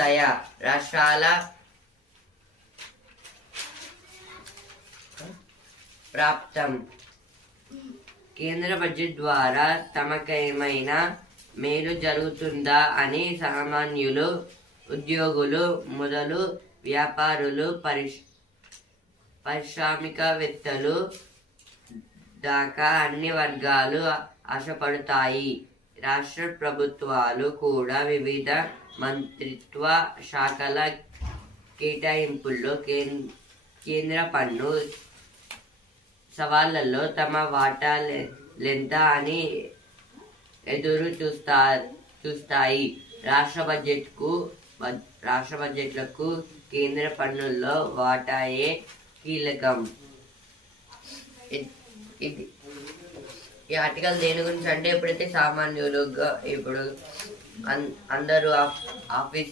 దయ రాష్ట్రాల ప్రాప్తం. కేంద్ర బడ్జెట్ ద్వారా తమకేమైనా మేలు జరుగుతుందా అని సామాన్యులు, ఉద్యోగులు మొదలు వ్యాపారులు, పారిశ్రామికవేత్తలు దాకా అన్ని వర్గాలు ఆశపడతాయి. రాష్ట్ర ప్రభుత్వాలు కూడా వివిధ మంత్రిత్వ శాఖల కేటాయింపుల్లో కేంద్ర పన్ను సవాళ్లలో తమ వాటాలెంత అని ఎదురు చూస్తాయి. రాష్ట్ర బడ్జెట్లకు కేంద్ర పన్నుల్లో వాటాయే కీలకం. ఈ ఆర్టికల్ దేని గురించి అంటే, ఎప్పుడైతే సామాన్యులుగా ఇప్పుడు అందరూ ఆఫీసర్